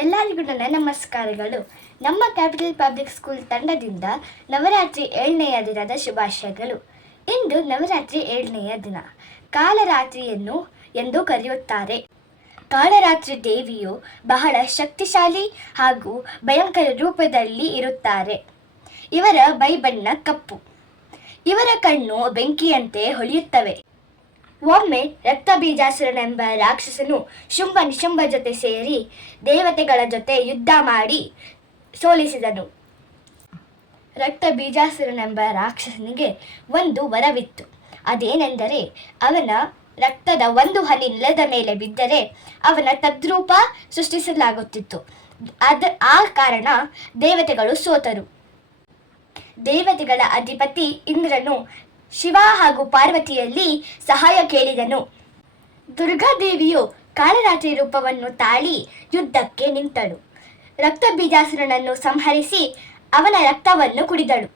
ಎಲ್ಲರಿಗೂ ನನ್ನ ನಮಸ್ಕಾರಗಳು. ನಮ್ಮ ಕ್ಯಾಪಿಟಲ್ ಪಬ್ಲಿಕ್ ಸ್ಕೂಲ್ ತಂಡದಿಂದ ನವರಾತ್ರಿ 7ನೆಯ ದಿನದ ಶುಭಾಶಯಗಳು. ಇಂದು ನವರಾತ್ರಿ 7ನೆಯ ದಿನ. ಕಾಳರಾತ್ರಿಯನ್ನು ಎಂದು ಕರೆಯುತ್ತಾರೆ. ಕಾಳರಾತ್ರಿ ದೇವಿಯು ಬಹಳ ಶಕ್ತಿಶಾಲಿ ಹಾಗೂ ಭಯಂಕರ ರೂಪದಲ್ಲಿ ಇರುತ್ತಾರೆ. ಇವರ ಬೈಬಣ್ಣ ಕಪ್ಪು. ಇವರ ಕಣ್ಣು ಬೆಂಕಿಯಂತೆ ಹೊಳೆಯುತ್ತವೆ. ಒಮ್ಮೆ ರಕ್ತಬೀಜಾಸುರನೆಂಬ ರಾಕ್ಷಸನು ಶುಂಭ ನಿಶುಂಭ ಜೊತೆ ಸೇರಿ ದೇವತೆಗಳ ಜೊತೆ ಯುದ್ಧ ಮಾಡಿ ಸೋಲಿಸಿದನು. ರಕ್ತಬೀಜಾಸುರನೆಂಬ ರಾಕ್ಷಸನಿಗೆ ಒಂದು ವರವಿತ್ತು. ಅದೇನೆಂದರೆ ಅವನ ರಕ್ತದ ಒಂದು ಹನಿ ನೆಲದ ಮೇಲೆ ಬಿದ್ದರೆ ಅವನ ತದ್ರೂಪ ಸೃಷ್ಟಿಸಲಾಗುತ್ತಿತ್ತು. ಆ ಕಾರಣ ದೇವತೆಗಳು ಸೋತರು. ದೇವತೆಗಳ ಅಧಿಪತಿ ಇಂದ್ರನು ಶಿವ ಹಾಗೂ ಪಾರ್ವತಿಯಲ್ಲಿ ಸಹಾಯ ಕೇಳಿದನು. ದುರ್ಗಾದೇವಿಯು ಕಾಳರಾತ್ರಿ ರೂಪವನ್ನು ತಾಳಿ ಯುದ್ಧಕ್ಕೆ ನಿಂತಳು. ರಕ್ತಬೀಜಾಸುರನನ್ನು ಸಂಹರಿಸಿ ಅವನ ರಕ್ತವನ್ನು ಕುಡಿದಳು.